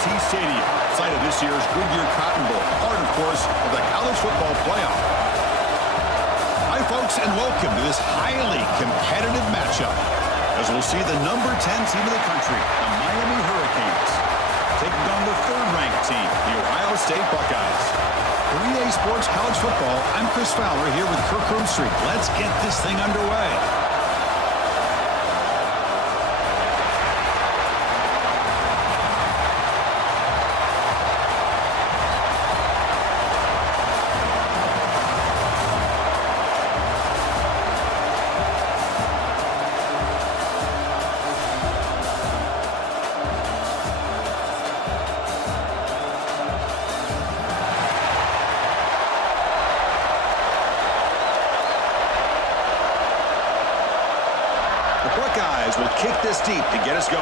AT&T Stadium, site of this year's Goodyear Cotton Bowl, part, of course, of the college football playoff. Hi, folks, and welcome to this highly competitive matchup, as we'll see the number 10 team in the country, the Miami Hurricanes, taking on the third-ranked team, the Ohio State Buckeyes. For EA Sports College Football, I'm Chris Fowler here with Kirk Herbstreit. Let's get this thing underway. Buckeyes will kick this deep to get us going.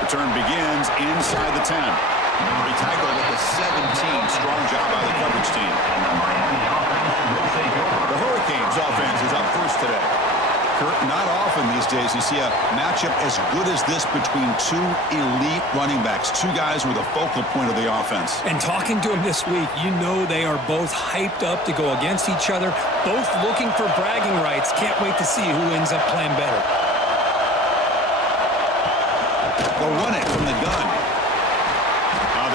Return begins inside the 10. He tackled at the 17. Strong job by the coverage team. The Hurricanes offense is up first today. Kurt, not often these days you see a matchup as good as this between two elite running backs, two guys who are the focal point of the offense. And talking to them this week, you know they are both hyped up to go against each other, both looking for bragging rights. Can't wait to see who ends up playing better. They'll run it from the gun.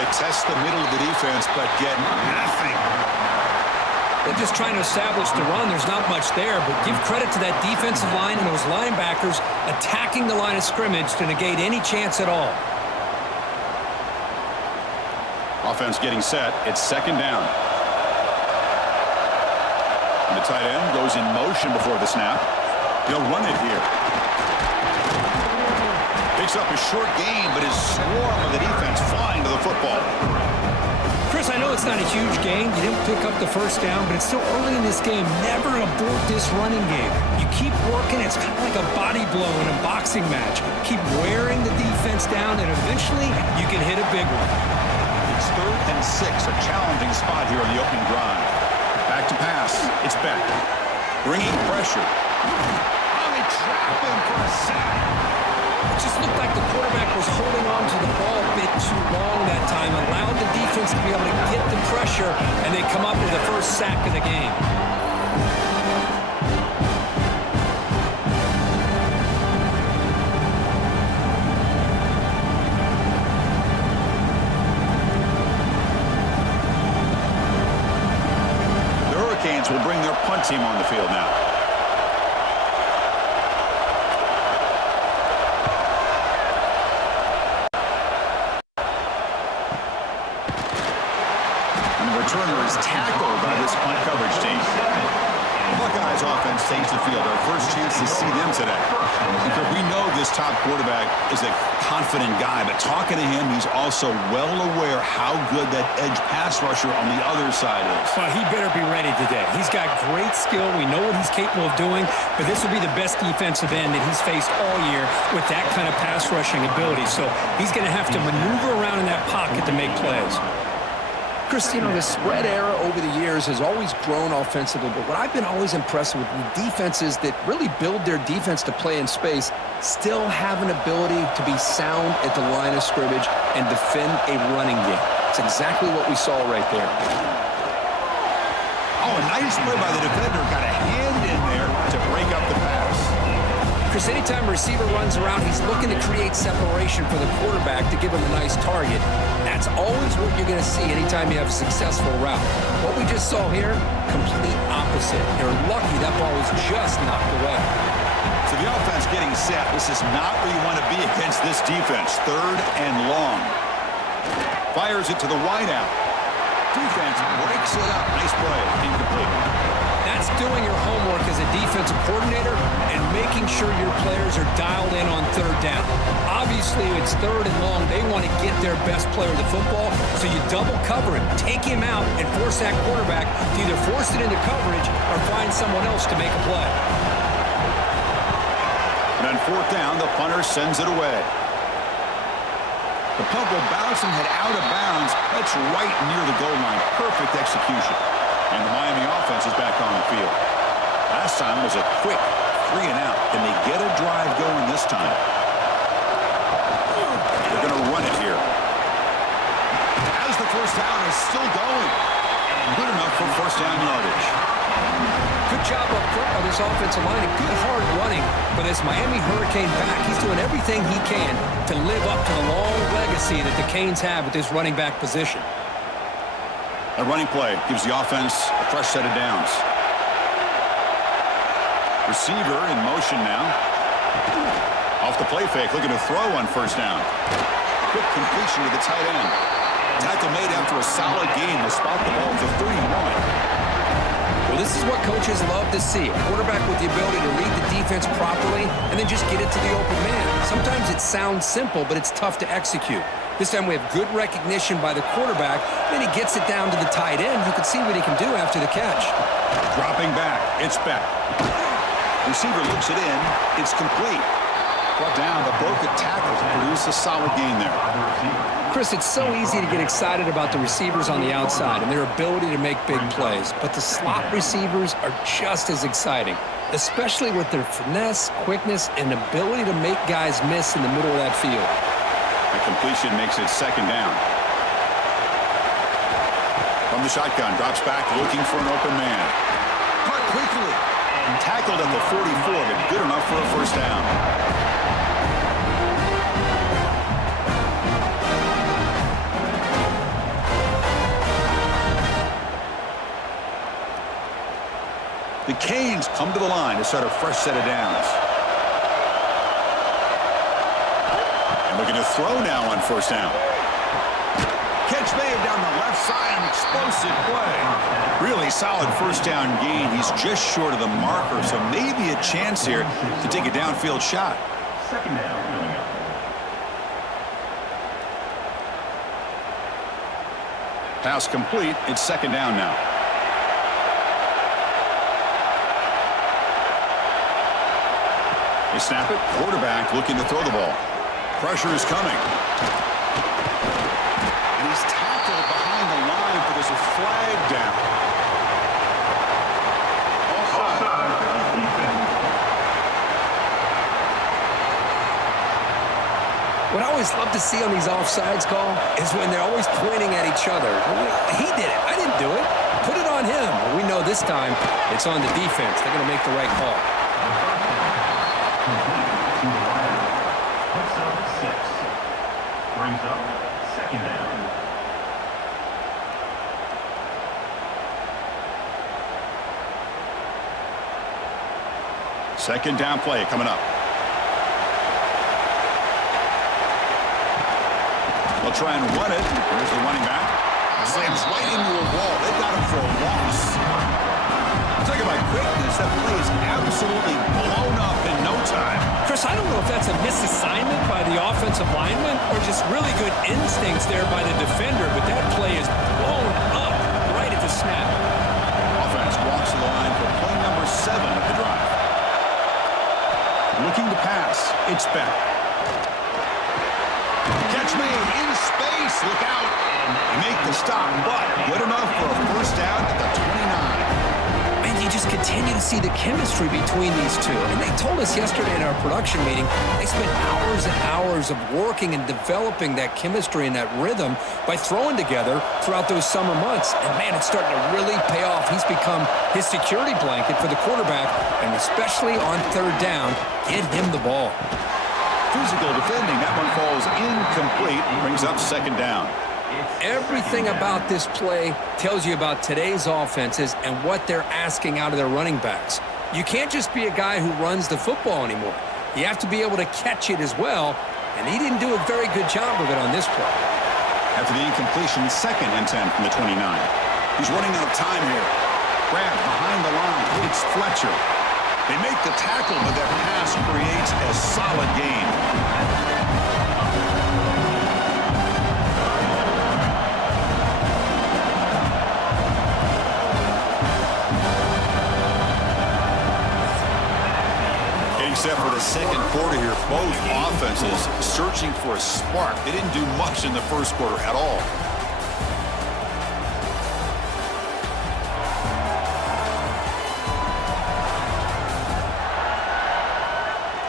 They test the middle of the defense, but get nothing. They're just trying to establish the run. There's not much there, but give credit to that defensive line and those linebackers attacking the line of scrimmage to negate any chance at all. Offense getting set. It's second down. And the tight end goes in motion before the snap. He'll run it here. Picks up a short gain, but his swarm of the defense flying to the football. Chris, I know it's not a huge gain. You didn't pick up the first down, but it's still early in this game. Never abort this running game. You keep working. It's kind of like a body blow in a boxing match. Keep wearing the defense down, and eventually you can hit a big one. It's 3rd and 6, a challenging spot here on the opening drive. Back to pass. It's Beck. Bringing pressure. They trap him for a sack. It just looked like the quarterback was holding on to the ball a bit too long that time, allowed the defense to be able to get the pressure, and they come up with the first sack of the game. The Hurricanes will bring their punt team on the field now. Returner is tackled by this punt coverage team. The Buckeyes offense takes the field. Our first chance to see them today. Because we know this top quarterback is a confident guy, but talking to him, he's also well aware how good that edge pass rusher on the other side is. Well, he better be ready today. He's got great skill. We know what he's capable of doing, but this will be the best defensive end that he's faced all year with that kind of pass rushing ability. So he's going to have to maneuver around in that pocket to make plays. Chris, you know, the spread era over the years has always grown offensively, but what I've been always impressed with defenses that really build their defense to play in space still have an ability to be sound at the line of scrimmage and defend a running game. It's exactly what we saw right there. Oh, a nice play by the defender. Got a hand in there to break up the pass. Chris, anytime a receiver runs around, he's looking to create separation for the quarterback to give him a nice target. That's always what you're going to see anytime you have a successful route. What we just saw here, complete opposite. They're lucky that ball was just knocked away. So the offense getting set. This is not where you want to be against this defense. 3rd and long. Fires it to the wideout. Defense breaks it up. Nice play. Incomplete. That's doing your homework as a defensive coordinator and making sure your players are dialed in on 3rd down. Obviously, it's 3rd and long. They want to get their best player of the football, so you double cover him, take him out, and force that quarterback to either force it into coverage or find someone else to make a play. And on 4th down, the punter sends it away. The punt will bounce and head out of bounds. That's right near the goal line. Perfect execution. And the Miami offense is back on the field. Last time was a quick 3 and out. Can they get a drive going this time. They're going to run it here. As the first down is still going. Good enough for first down yardage. Good job up front by this offensive line. A good hard running for this Miami Hurricane back. He's doing everything he can to live up to the long legacy that the Canes have with this running back position. A running play gives the offense a fresh set of downs. Receiver in motion now. Off the play fake, looking to throw on first down. Quick completion to the tight end. Tackle made after a solid game to spot the ball at the 31. Well, this is what coaches love to see. A quarterback with the ability to read the defense properly and then just get it to the open man. Sometimes it sounds simple, but it's tough to execute. This time we have good recognition by the quarterback. Then he gets it down to the tight end, who can see what he can do after the catch. Dropping back. It's back. Receiver looks it in. It's complete. Brought down, but broke a tackle to produce a solid gain there. Chris, it's so easy to get excited about the receivers on the outside and their ability to make big plays, but the slot receivers are just as exciting, especially with their finesse, quickness, and ability to make guys miss in the middle of that field. The completion makes it second down. From the shotgun, drops back, looking for an open man. Caught quickly. And tackled at the 44, but good enough for a first down. The Canes come to the line to start a fresh set of downs. And looking to throw now on first down. Catch made down the left side, an explosive play. Really solid first down gain. He's just short of the marker, so maybe a chance here to take a downfield shot. Second down. Pass complete. It's second down now. They snap it. Quarterback looking to throw the ball. Pressure is coming. And he's tackled behind the line, but there's a flag down. What I always love to see on these offsides call is when they're always pointing at each other. He did it. I didn't do it. Put it on him. We know this time it's on the defense. They're going to make the right call. Brings up second down. Second down play coming up. They'll try and run it. Here's the running back. Slams right into a wall. They've got him for a loss. Talk about quickness. That play is absolutely blown up in no time. Chris, I don't know if that's a misassignment by the offensive lineman or just really good instincts there by the defender, but that play is blown up right at the snap. Offense walks to the line for play number 7 of the drive. Looking to pass. It's back. Catch made in space. Look out. They make the stop, but good enough for a first down at the 29. Man, you just continue to see the chemistry between these two. And they told us yesterday in our production meeting, they spent hours and hours of working and developing that chemistry and that rhythm by throwing together throughout those summer months. And man, it's starting to really pay off. He's become his security blanket for the quarterback, and especially on third down, get him the ball. Physical defending. That one falls incomplete. Brings up second down. Everything about this play tells you about today's offenses and what they're asking out of their running backs. You can't just be a guy who runs the football anymore. You have to be able to catch it as well, and he didn't do a very good job of it on this play. After the incompletion, second and 10 from the 29. He's running out of time here. Grab behind the line. It's Fletcher. They make the tackle, but that pass creates a solid gain. Except for the second quarter here, both offenses searching for a spark. They didn't do much in the first quarter at all.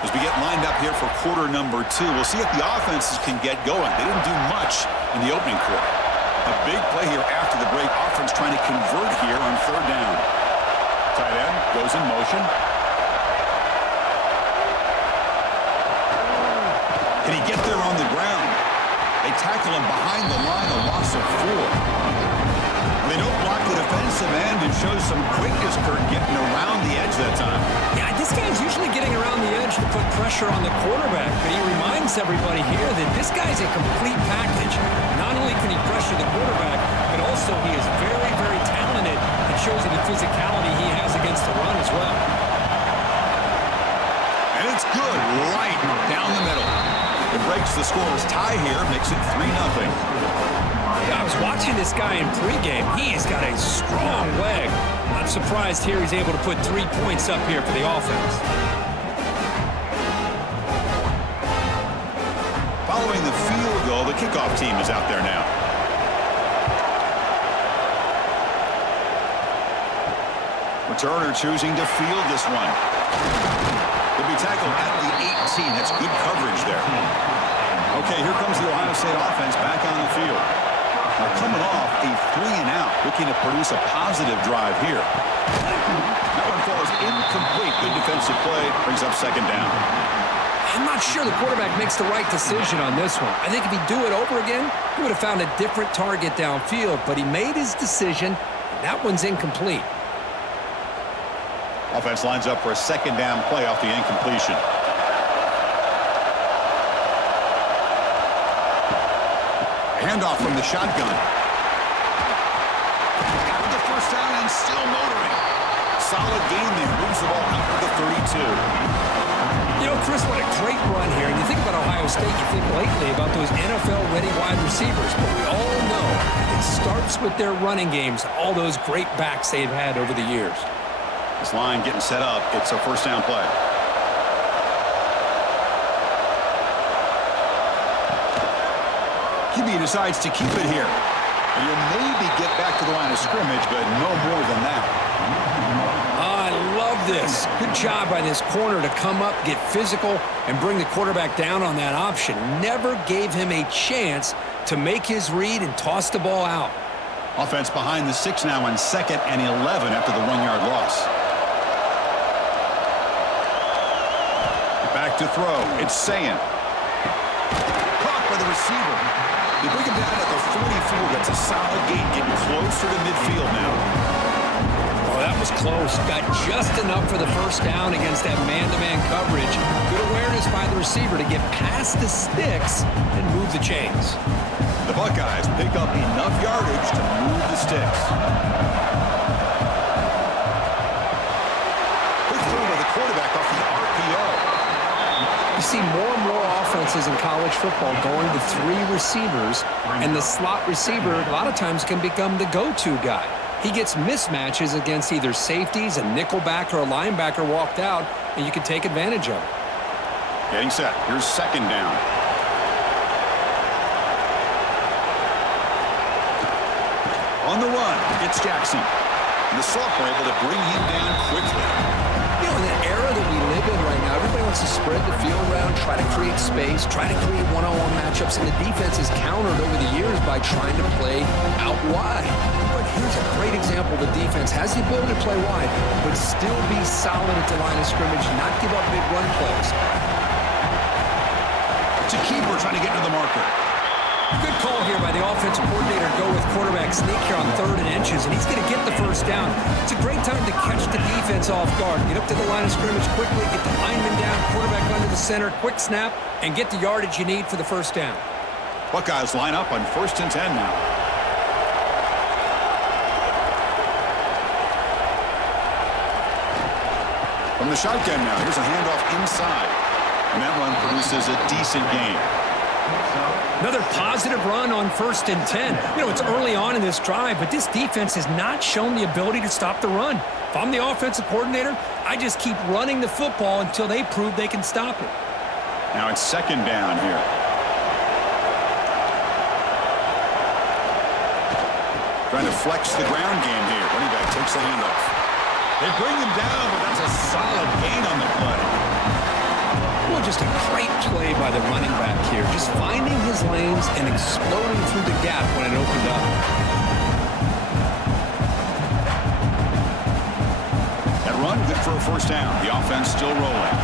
As we get lined up here for quarter number 2, we'll see if the offenses can get going. They didn't do much in the opening quarter. A big play here after the break. Offense trying to convert here on third down. Tight end goes in motion. Can he get there on the ground? They tackle him behind the line, a loss of 4. They don't block the defensive end and shows some quickness, Kurt, getting around the edge that time. Yeah, this guy's usually getting around the edge to put pressure on the quarterback, but he reminds everybody here that this guy's a complete package. Not only can he pressure the quarterback, but also he is very, very talented. It shows you the physicality he has against the run as well. And it's good, right down the middle. It breaks the scoreless tie here, makes it 3-0. I was watching this guy in pregame. He's got a strong leg. Not surprised here he's able to put 3 points up here for the offense. Following the field goal, the kickoff team is out there now. Returner choosing to field this one. He'll be tackled at the 18. That's good coverage there. Okay, here comes the Ohio State offense back on the field. Now coming off a 3-and-out, looking to produce a positive drive here. That one falls incomplete. Good defensive play, brings up second down. I'm not sure the quarterback makes the right decision on this one. I think if he'd do it over again, he would have found a different target downfield, but he made his decision. That one's incomplete. Offense lines up for a second down play off the incompletion. Handoff from the shotgun. Got the first down and still motoring. Solid gain there. Moves the ball out to the 32. You know, Chris, what a great run here. And you think about Ohio State, you think lately about those NFL-ready wide receivers. But we all know it starts with their running games, all those great backs they've had over the years. This line getting set up. It's a first down play. QB decides to keep it here. And you'll maybe get back to the line of scrimmage, but no more than that. I love this. Good job by this corner to come up, get physical, and bring the quarterback down on that option. Never gave him a chance to make his read and toss the ball out. Offense behind the 6 now on 2nd and 11 after the 1-yard loss. Back to throw. It's Sayan. Caught by the receiver. They bring him down at the 44. That's a solid gain, getting closer to midfield now. Oh, that was close. Got just enough for the first down against that man-to-man coverage. Good awareness by the receiver to get past the sticks and move the chains. The Buckeyes pick up enough yardage to move the sticks. Good throw by the quarterback off the RPO. You see more and more offenses in college football going to 3 receivers, and the slot receiver a lot of times can become the go-to guy. He gets mismatches against either safeties, a nickelback, or a linebacker walked out, and you can take advantage of it. Getting set. Here's second down. On the run, it's Jackson. And the sophomore able to bring him down quickly. You know, in the era that we live in right now, everybody wants to spread the field around, try to create space, try to create one-on-one matchups, and the defense is countered over the years by trying to play out wide. But here's a great example. The defense has the ability to play wide, but still be solid at the line of scrimmage, not give up big run plays. It's a keeper trying to get to the marker. Good call here by the offensive coordinator to go with quarterback sneak here on 3rd and inches, and he's going to get the first down. It's a great time to catch the defense off guard. Get up to the line of scrimmage quickly, get the lineman down, quarterback under the center, quick snap, and get the yardage you need for the first down. Buckeyes line up on 1st and 10 now. From the shotgun now, here's a handoff inside. And that run produces a decent gain. Another positive run on 1st and 10. You know, it's early on in this drive, but this defense has not shown the ability to stop the run. If I'm the offensive coordinator, I just keep running the football until they prove they can stop it. Now it's second down here. Trying to flex the ground game here. Running back takes the handoff. They bring him down, but that's a solid gain on the play. Well, just a great play by the running back here. Just finding his lanes and exploding through the gap when it opened up. That run, good for a first down. The offense still rolling.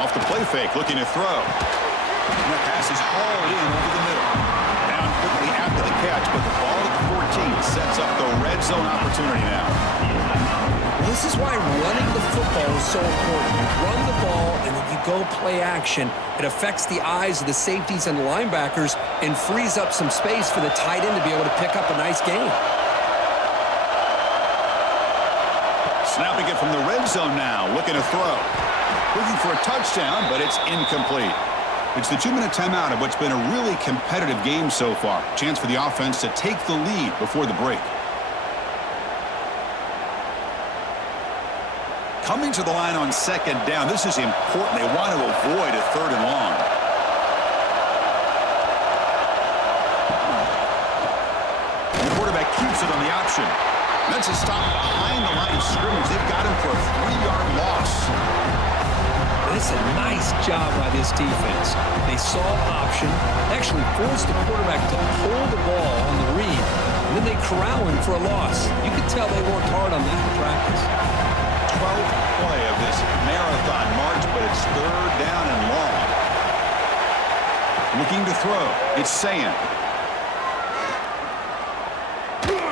Off the play fake, looking to throw. And that pass is hauled in over the middle. Down quickly after the catch, but the ball at the 14 sets up the red zone opportunity now. This is why running the football is so important. You run the ball, and then you go play action. It affects the eyes of the safeties and the linebackers and frees up some space for the tight end to be able to pick up a nice gain. Snapping it from the red zone now, looking to throw. Looking for a touchdown, but it's incomplete. It's the 2-minute timeout of what's been a really competitive game so far. Chance for the offense to take the lead before the break. Coming to the line on second down. This is important. They want to avoid a third and long. And the quarterback keeps it on the option. That's a stop behind the line of scrimmage. They've got him for a 3-yard loss. This is a nice job by this defense. They saw option, actually forced the quarterback to pull the ball on the read, and then they corral him for a loss. You could tell they worked hard on that in practice. 12th play of this marathon march, but it's third down and long. Looking to throw. It's Sand.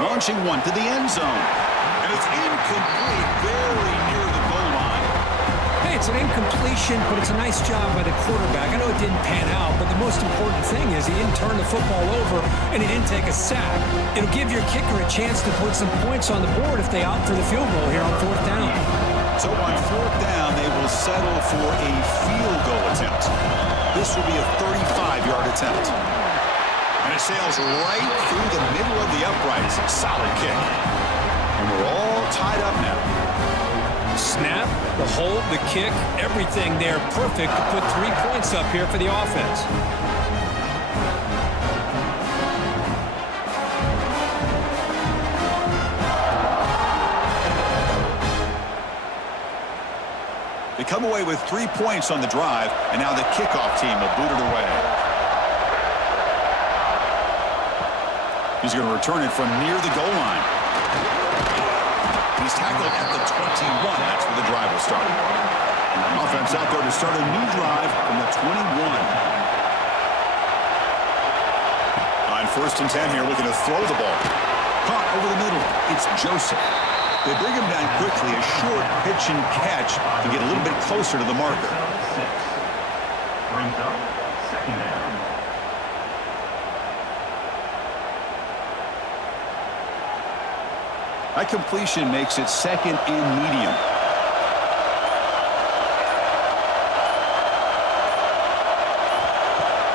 Launching one to the end zone. And it's incomplete, very near the goal line. Hey, it's an incompletion, but it's a nice job by the quarterback. I know it didn't pan out, but the most important thing is he didn't turn the football over and he didn't take a sack. It'll give your kicker a chance to put some points on the board if they opt for the field goal here on fourth down. So on fourth down, they will settle for a field goal attempt. This will be a 35-yard attempt. And it sails right through the middle of the uprights. Solid kick. And we're all tied up now. Snap, the hold, the kick, everything there perfect to put 3 points up here for the offense. They come away with 3 points on the drive, and now the kickoff team will boot it away. He's going to return it from near the goal line. He's tackled at the 21. That's where the drive will start. Offense out there to start a new drive from the 21. On first and 10 here, looking to throw the ball. Caught over the middle. It's Joseph. They bring him down quickly, a short pitch and catch to get a little bit closer to the marker. Brings up second down. That completion makes it second and medium.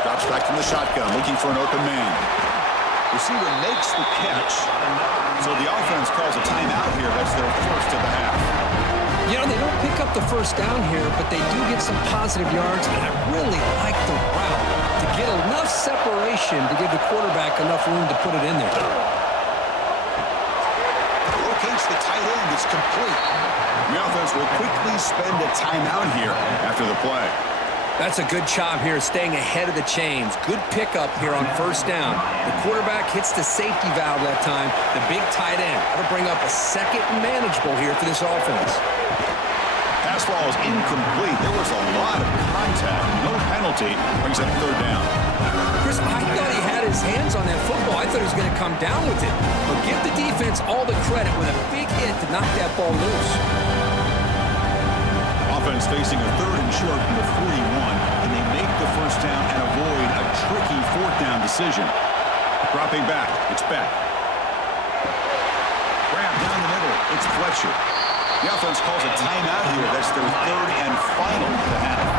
Drops back from the shotgun, looking for an open man. Receiver makes the catch. So the offense calls a timeout here. That's their first of the half. You know, they don't pick up the first down here, but they do get some positive yards, and I really like the route to get enough separation to give the quarterback enough room to put it in there. Locates the tight end. It's complete. The offense will quickly spend a timeout here after the play. That's a good job here, staying ahead of the chains. Good pickup here on first down. The quarterback hits the safety valve that time. The big tight end. That'll bring up a second and manageable here for this offense. Pass ball is incomplete. There was a lot of contact. No penalty. Brings up third down. Chris, I thought he had his hands on that football. I thought he was going to come down with it. But give the defense all the credit with a big hit to knock that ball loose. Offense facing a third and short from the 41, and they make the first down and avoid a tricky fourth down decision. Dropping back, it's Beck. Grab down the middle, it's Fletcher. The offense calls a timeout here. That's their third and final of the half.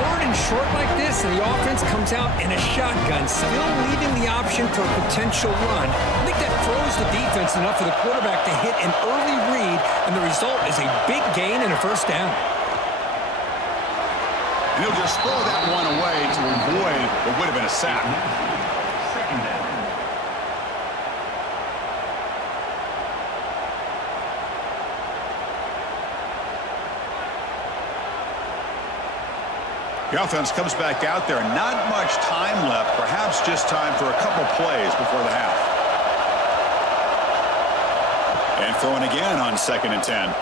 Third and short like this, and the offense comes out in a shotgun, still leaving the option for a potential run. I think that throws the defense enough for the quarterback to hit an early read, and the result is a big gain and a first down. And he'll just throw that one away to avoid what would have been a sack. Second down. The offense comes back out there. Not much time left. Perhaps just time for a couple plays before the half. And throwing again on 2nd and 10.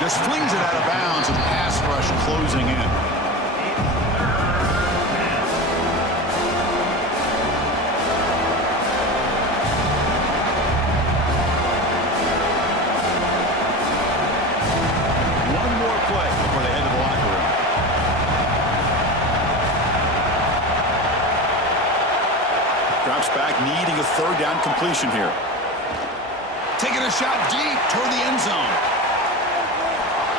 Just flings it out of bounds and pass rush closing in. One more play before they head to the locker room. Drops back, needing a 3rd down completion here. Taking a shot deep toward the end zone.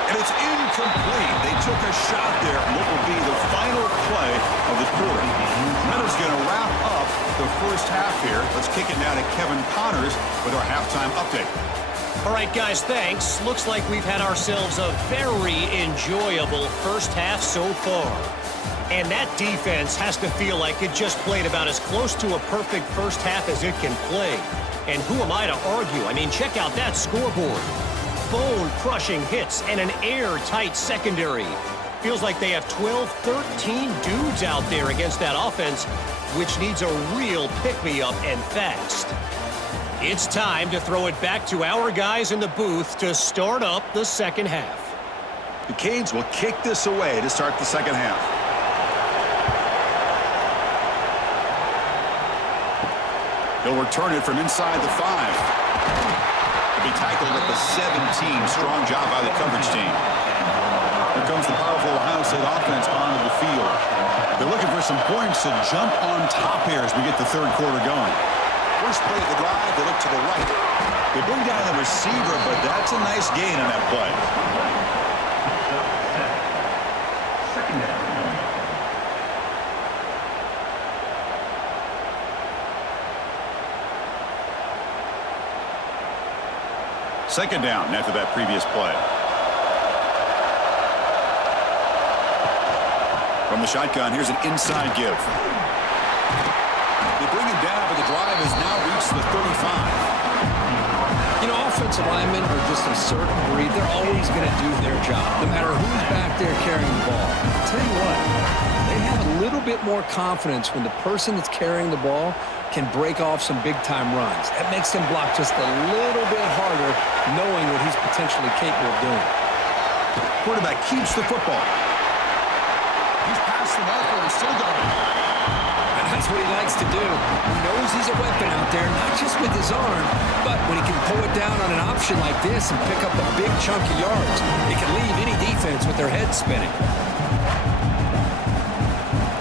And it's incomplete. They took a shot there on what will be the final play of the quarter. That is going to wrap up the first half here. Let's kick it now to Kevin Connors with our halftime update. All right, guys, thanks. Looks like we've had ourselves a very enjoyable first half so far. And that defense has to feel like it just played about as close to a perfect first half as it can play. And who am I to argue? I mean, check out that scoreboard. Bone-crushing hits and an airtight secondary. Feels like they have 12, 13 dudes out there against that offense, which needs a real pick-me-up and fast. It's time to throw it back to our guys in the booth to start up the second half. The Canes will kick this away to start the second half. He'll return it from inside the 5. Be tackled at the 17. Strong job by the coverage team. Here comes the powerful Ohio State offense onto the field. They're looking for some points to jump on top here as we get the 3rd quarter going. First play of the drive, they look to the right. They bring down the receiver, but that's a nice gain on that play. 2nd down. Second down after that previous play. From the shotgun, here's an inside give. They bring him down, but the drive has now reached the 35. You know, offensive linemen are just a certain breed. They're always going to do their job, no matter who's back there carrying the ball. I'll tell you what, they have a little bit more confidence when the person that's carrying the ball can break off some big-time runs. That makes them block just a little bit harder, knowing what he's potentially capable of doing. Quarterback keeps the football. He's past the marker and still going. And that's what he likes to do. He knows he's a weapon out there, not just with his arm, but when he can pull it down on an option like this and pick up a big chunk of yards, it can leave any defense with their head spinning.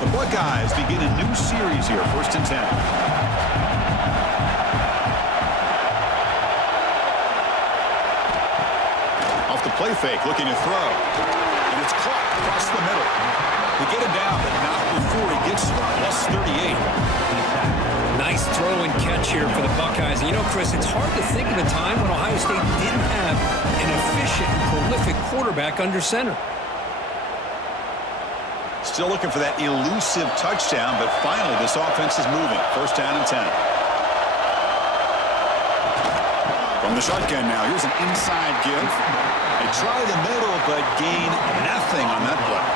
The Buckeyes begin a new series here, 1st and 10. Off the play fake, looking to throw. And it's caught across the middle. They get him down, but not before he gets to the +38. Nice throw and catch here for the Buckeyes. And you know, Chris, it's hard to think of a time when Ohio State didn't have an efficient and prolific quarterback under center. Still looking for that elusive touchdown, but finally this offense is moving. 1st down and 10. From the shotgun now, here's an inside give. They try the middle, but gain nothing on that play.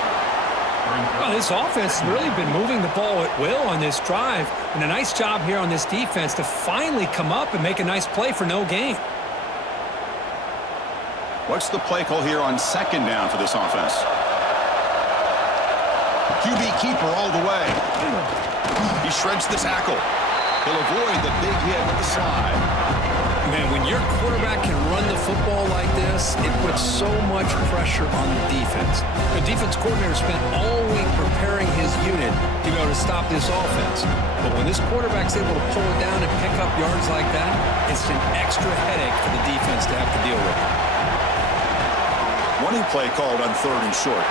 Well, this offense has really been moving the ball at will on this drive, and a nice job here on this defense to finally come up and make a nice play for no gain. What's the play call here on 2nd down for this offense? QB keeper all the way. He shreds the tackle. He'll avoid the big hit with the slide. Man, when your quarterback can run the football like this, it puts so much pressure on the defense. The defense coordinator spent all week preparing his unit to be able to stop this offense. But when this quarterback's able to pull it down and pick up yards like that, it's an extra headache for the defense to have to deal with. Running play called on 3rd and short.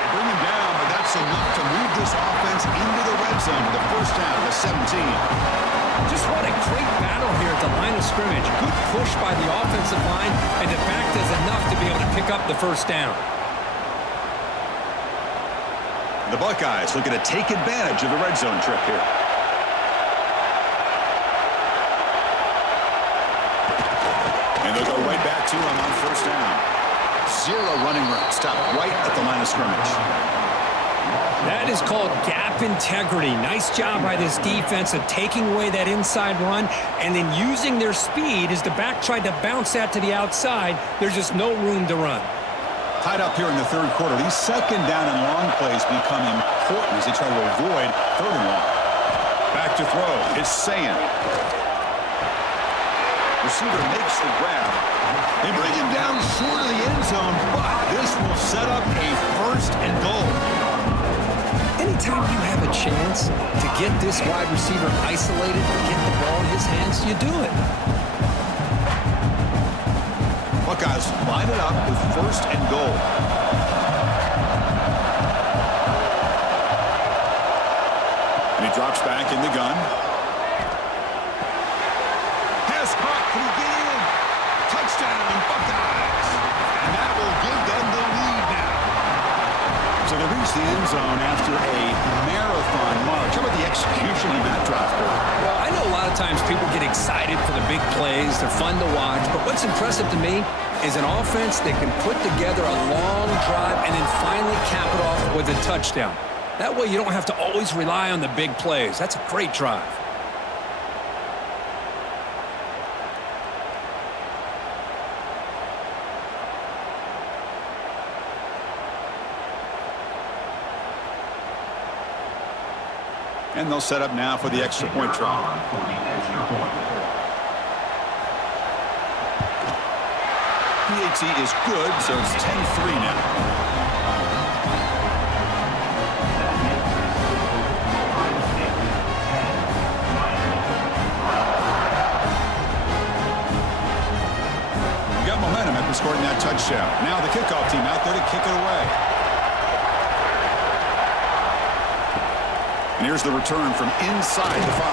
They bring him down, but that's enough to move this offense into the red zone with the 1st down to 17. Just what a great battle here at the line of scrimmage. Good push by the offensive line, and the fact is enough to be able to pick up the 1st down. The Buckeyes looking to take advantage of the red zone trip here. And they'll go right back to him on 1st down. Zero running room. Stop right at the line of scrimmage. That is called gap integrity. Nice job by this defense of taking away that inside run and then using their speed as the back tried to bounce that to the outside. There's just no room to run. Tied up here in the third quarter. These second down and long plays become important as they try to avoid third and long. Back to throw. It's Sayan. Receiver makes the grab. They bring him down short of the end zone, but this will set up a first and goal. Anytime you have a chance to get this wide receiver isolated and get the ball in his hands, you do it. Buckeyes line it up with first and goal. And he drops back in the gun. Has caught. Can he get in? Touchdown, Buckeyes. And that will give them the lead now. So they reach the end zone after a marathon march. How about the execution in that drive? Well, I know a lot of times people get excited for the big plays. They're fun to watch. But what's impressive to me is an offense that can put together a long drive and then finally cap it off with a touchdown. That way you don't have to always rely on the big plays. That's a great drive. And they'll set up now for the extra point try. PAT is good, so it's 10-3 now. You got momentum after scoring that touchdown. Now the kickoff team out there to kick it away. And here's the return from inside the 5.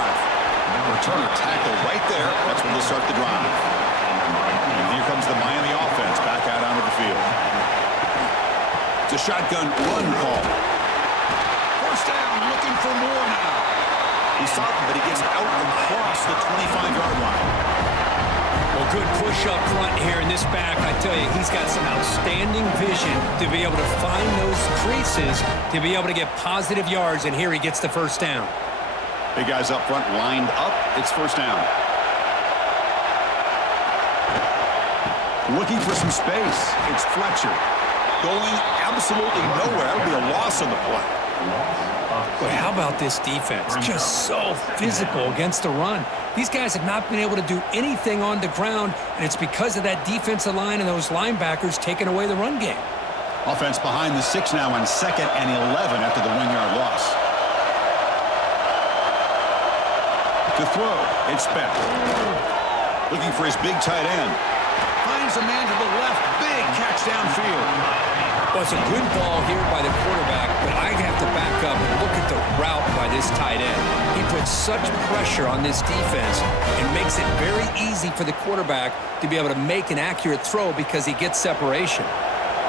Return a tackle right there. That's when they'll start the drive. And here comes the Miami offense back out onto the field. It's a shotgun run call. First down, looking for more now. He's stopped, but he gets out across the 25-yard line. Well, good push up front here in this back. I tell you, he's got some outstanding vision to be able to find those creases, to be able to get positive yards, and here he gets the first down. Big guys up front lined up. It's first down. Looking for some space. It's Fletcher. Going absolutely nowhere. That would be a loss on the play. But how about this defense? Just so physical against the run. These guys have not been able to do anything on the ground, and it's because of that defensive line and those linebackers taking away the run game. Offense behind the 6 now on 2nd and 11 after the 1-yard loss. To throw, it's Beck. Looking for his big tight end. Finds a man to the left. Big catch downfield. Well, it's a good ball here by the quarterback, but I have to back up and look at the route by this tight end. He puts such pressure on this defense and makes it very easy for the quarterback to be able to make an accurate throw because he gets separation.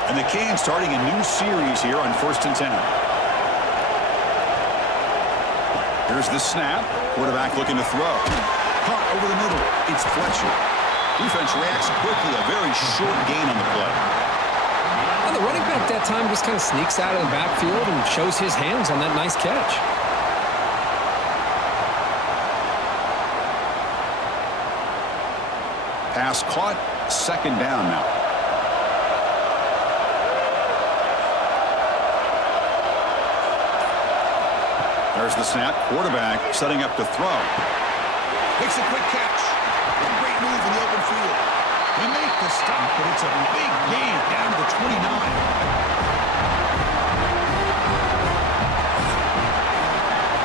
And the Canes starting a new series here on 1st and 10. Here's the snap. Quarterback looking to throw. Caught over the middle. It's Fletcher. Defense reacts quickly. A very short gain on the play. Well, the running back that time just kind of sneaks out of the backfield and shows his hands on that nice catch. Pass caught. 2nd down now. There's the snap. Quarterback setting up to throw. Makes a quick catch. Great move in the open field. They make the stop, but it's a big gain down to the 29.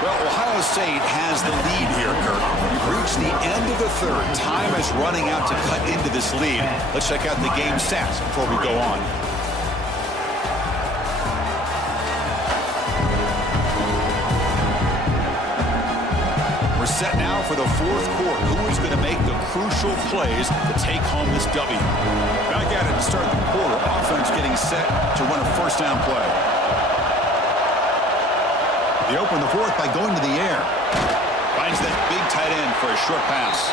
Well, Ohio State has the lead here, Kirk. We've reached the end of the third. Time is running out to cut into this lead. Let's check out the game stats before we go on. We're set now for the 4th quarter. Who is going to make the crucial plays to take home this W? Back at it to start the quarter. Offense getting set to run a first down play. They open the 4th by going to the air. Finds finds that big tight end for a short pass.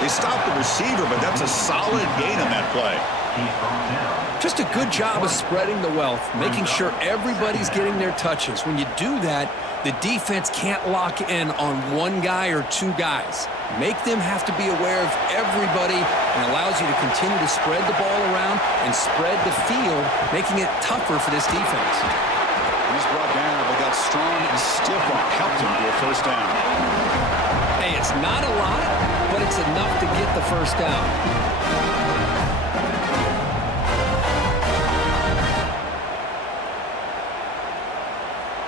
They stopped the receiver, but that's a solid gain on that play. Just a good job of spreading the wealth, making sure everybody's getting their touches. When you do that, the defense can't lock in on one guy or two guys. Make them have to be aware of everybody and allows you to continue to spread the ball around and spread the field, making it tougher for this defense. He's brought down, but that strong and stiff arm helped him to a first down. Hey, it's not a lot, but it's enough to get the first down.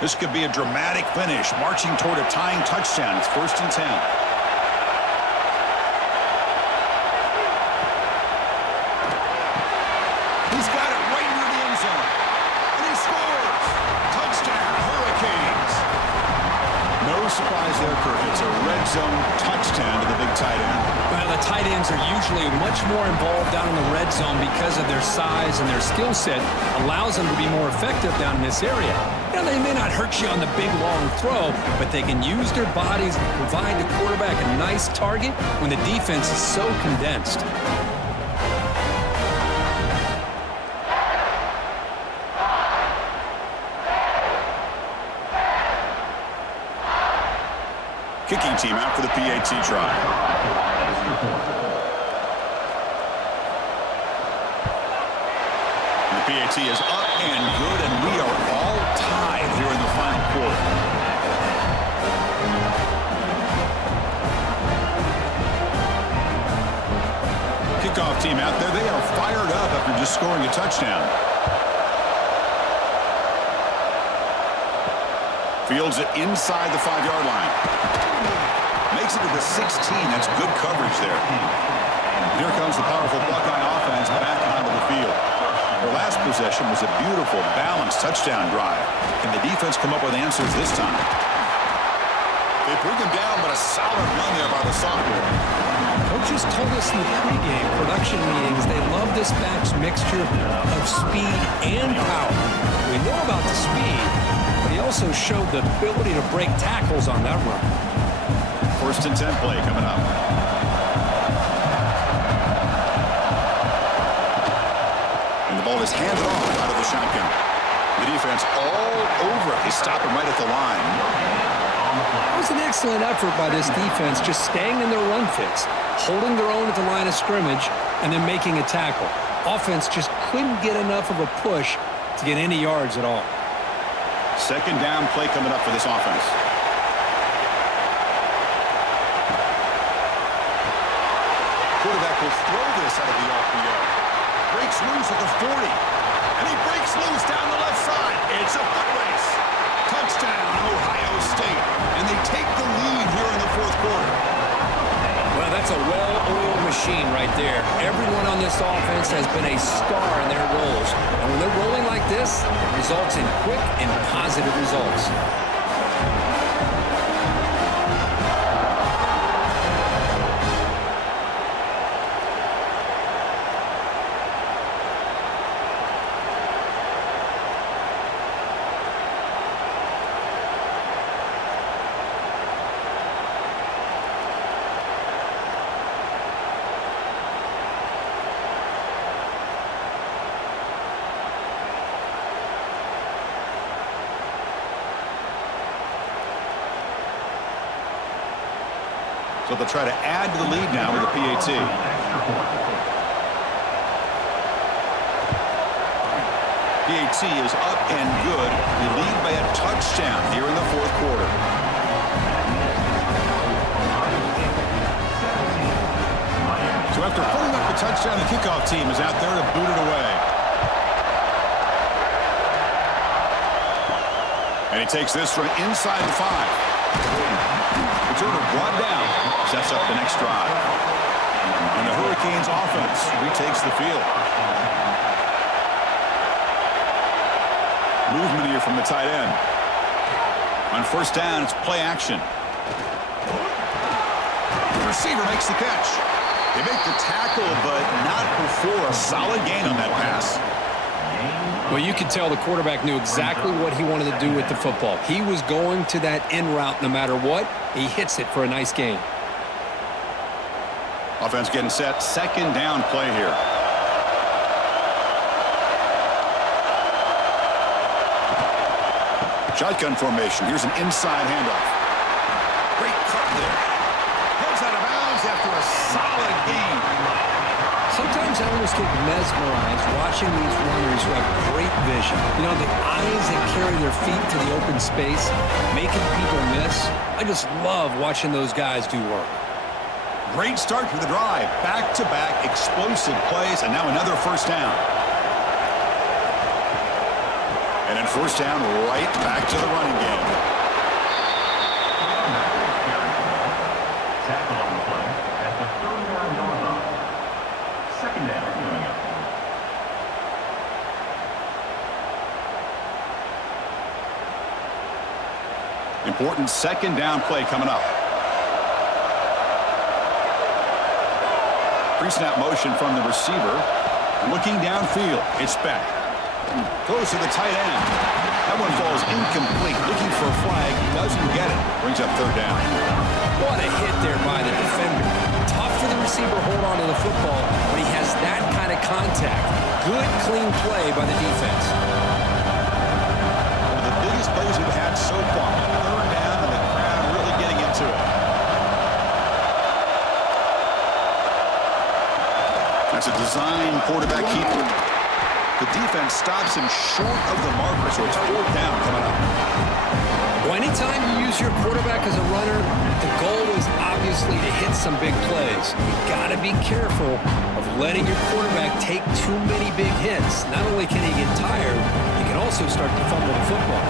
This could be a dramatic finish, marching toward a tying touchdown. It's 1st and 10. He's got it right near the end zone. And he scores! Touchdown, Hurricanes! No surprise there, Kurt. It's a red zone touchdown to the big tight end. Well, the tight ends are usually much more involved down in the red zone because of their size and their skill set allows them to be more effective down in this area. Now, they may not hurt you on the big, long throw, but they can use their bodies to provide the quarterback a nice target when the defense is so condensed. Kicking team out for the PAT try. The PAT is up and good, and we are all tied here in the final quarter. Kickoff team out there. They are fired up after just scoring a touchdown. Fields it inside the 5-yard line. Makes it to the 16. That's good coverage there. Here comes the powerful Buckeye offense back onto the field. Their last possession was a beautiful, balanced touchdown drive. Can the defense come up with answers this time? They bring him down, but a solid run there by the sophomore. Coaches told us in the pregame production meetings they love this back's mixture of speed and power. We know about the speed, but he also showed the ability to break tackles on that run. 1st and 10 play coming up. And the ball is handed off out of the shotgun. The defense all over it. They stop him right at the line. It was an excellent effort by this defense, just staying in their run fits, holding their own at the line of scrimmage, and then making a tackle. Offense just couldn't get enough of a push to get any yards at all. 2nd down play coming up for this offense. Quarterback will throw this out of the RPO. Breaks loose at the 40. And he breaks loose down the left side. It's a foot race. Touchdown, Ohio State. And they take the lead here in the 4th quarter. Well, that's a well-oiled machine right there. Everyone on this offense has been a star in their roles. And when they're rolling like this, it results in quick and positive results. So they'll try to add to the lead now with the PAT. PAT is up and good. They lead by a touchdown here in the 4th quarter. So after putting up the touchdown, the kickoff team is out there to boot it away. And he takes this from inside the 5. Returner brought down, sets up the next drive. And the Hurricanes offense retakes the field. Movement here from the tight end. On 1st down, it's play action. The receiver makes the catch. They make the tackle, but not before a solid gain on that pass. Well, you could tell the quarterback knew exactly what he wanted to do with the football. He was going to that in route no matter what, He hits it for a nice gain. Offense getting set. Second down play here. Shotgun formation. Here's an inside handoff. Great cut there. Heads out of bounds after a solid gain. Sometimes I almost get mesmerized watching these runners who have great vision. You know, the eyes that carry their feet to the open space, making people miss. I just love watching those guys do work. Great start to the drive. Back-to-back explosive plays, and now another first down. And then first down right back to the running game. Tackle on the play at the 30-yard line. Second down coming up. Important second down play coming up. Pre-snap motion from the receiver. Looking downfield. It's back. Throws to the tight end. That one falls incomplete. Looking for a flag. Doesn't get it. Brings up third down. What a hit there by the defender. Tough for the receiver to hold on to the football when he has that kind of contact. Good, clean play by the defense. One of the biggest plays we've had so far. Third down and the crowd really getting into it. That's a design quarterback keeper. The defense stops him short of the marker, so it's fourth down coming up. Well, anytime you use your quarterback as a runner, the goal is obviously to hit some big plays. You've got to be careful of letting your quarterback take too many big hits. Not only can he get tired, he can also start to fumble the football.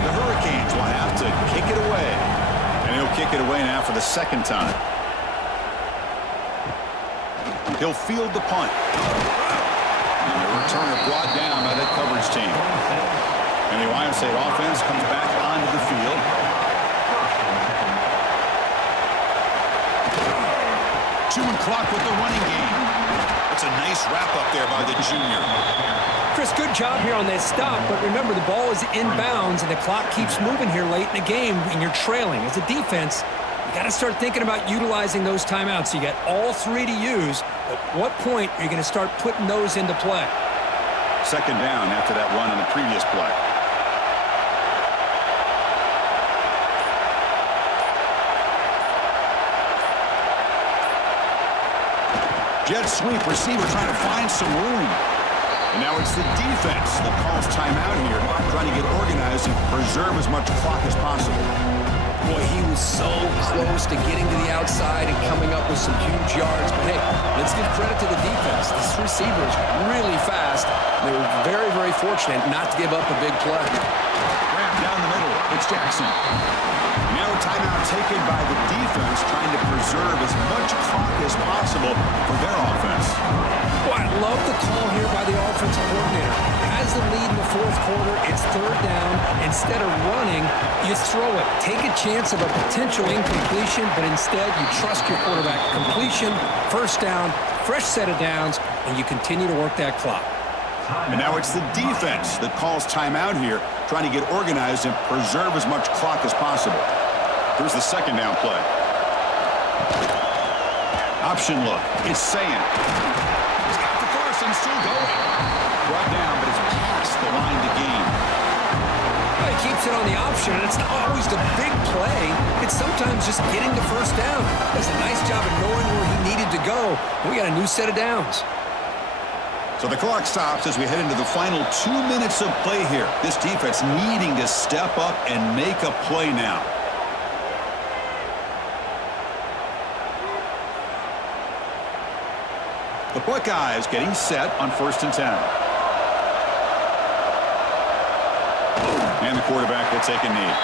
The Hurricanes will have to kick it away. And he'll kick it away now for the second time. He'll field the punt. And the returner brought down by that coverage team. And the Ohio State offense comes back onto the field. Chewing clock with the running game. That's a nice wrap up there by the junior. Chris, good job here on that stop, but remember the ball is inbounds and the clock keeps moving here late in the game and you're trailing. As a defense, you got to start thinking about utilizing those timeouts. You got all three to use. At what point are you going to start putting those into play? Second down after that run on the previous play. Jet sweep, receiver trying to find some room. And now it's the defense that calls timeout here, trying to get organized and preserve as much clock as possible. Boy, he was so close to getting to the outside and coming up with some huge yards. But hey, let's give credit to the defense. This receiver is really fast. They were very, very fortunate not to give up a big play. Grab down the middle. It's Jackson. Now a timeout taken by the defense, trying to preserve as much clock as possible for their offense. Well, I love the call here by the offensive coordinator. Has the lead in the fourth quarter. It's third down. Instead of running, you throw it. Take a chance of a potential incompletion, but instead you trust your quarterback. Completion, first down, fresh set of downs, and you continue to work that clock. And now it's the defense that calls timeout here, trying to get organized and preserve as much clock as possible. Here's the second down play. Option look. It's saying. He's got the first and still going. Brought down, but it's past the line to gain. Well, he keeps it on the option, and it's not always the big play. It's sometimes just getting the first down. Does a nice job of knowing where he needed to go. We got a new set of downs. So the clock stops as we head into the final 2 minutes of play here. This defense needing to step up and make a play now. The Buckeyes getting set on 1st and 10. And the quarterback will take a knee.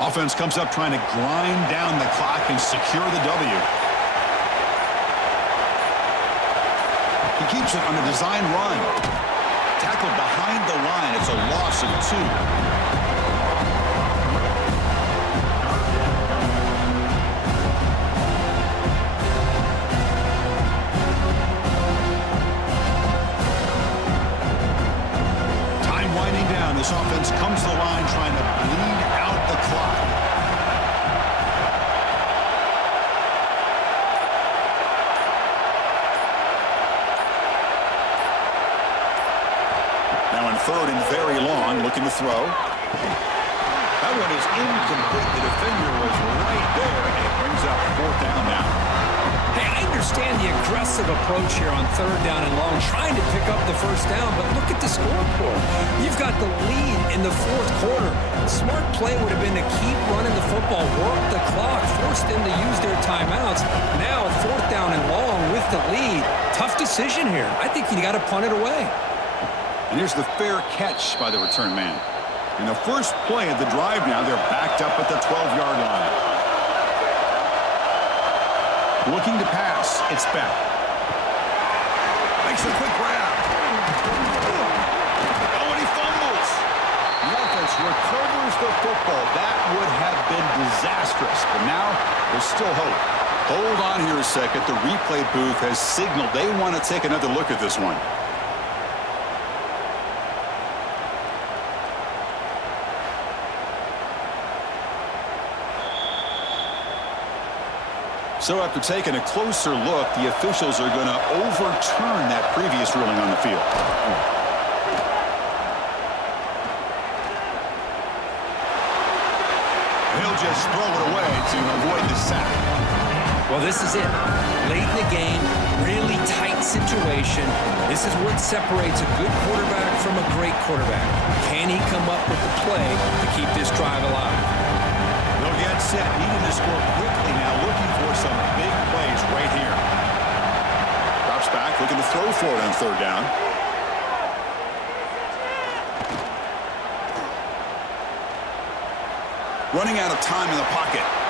Offense comes up trying to grind down the clock and secure the W. He keeps it on a design run. Tackled behind the line. It's a loss of 2. third and very long, looking to throw. That one is incomplete. The defender was right there, and it brings up fourth down now. Hey, I understand the aggressive approach here on third down and long, trying to pick up the first down, but look at the scoreboard. You've got the lead in the fourth quarter. A smart play would have been to keep running the football, work the clock, force them to use their timeouts. Now, fourth down and long with the lead. Tough decision here. I think you got to punt it away. And here's the fair catch by the return man. In the first play of the drive now, they're backed up at the 12-yard line. Looking to pass. It's Beck. Makes a quick grab. Oh, and he fumbles. The offense recovers the football. That would have been disastrous. But now there's still hope. Hold on here a second. The replay booth has signaled they want to take another look at this one. So after taking a closer look, the officials are going to overturn that previous ruling on the field. He'll just throw it away to avoid the sack. Well, this is it. Late in the game, really tight situation. This is what separates a good quarterback from a great quarterback. Can he come up with the play to keep this drive alive? They'll get set, needing to score quickly now, looking for some big plays right here. Drops back, looking to throw for it on third down. Running out of time in the pocket.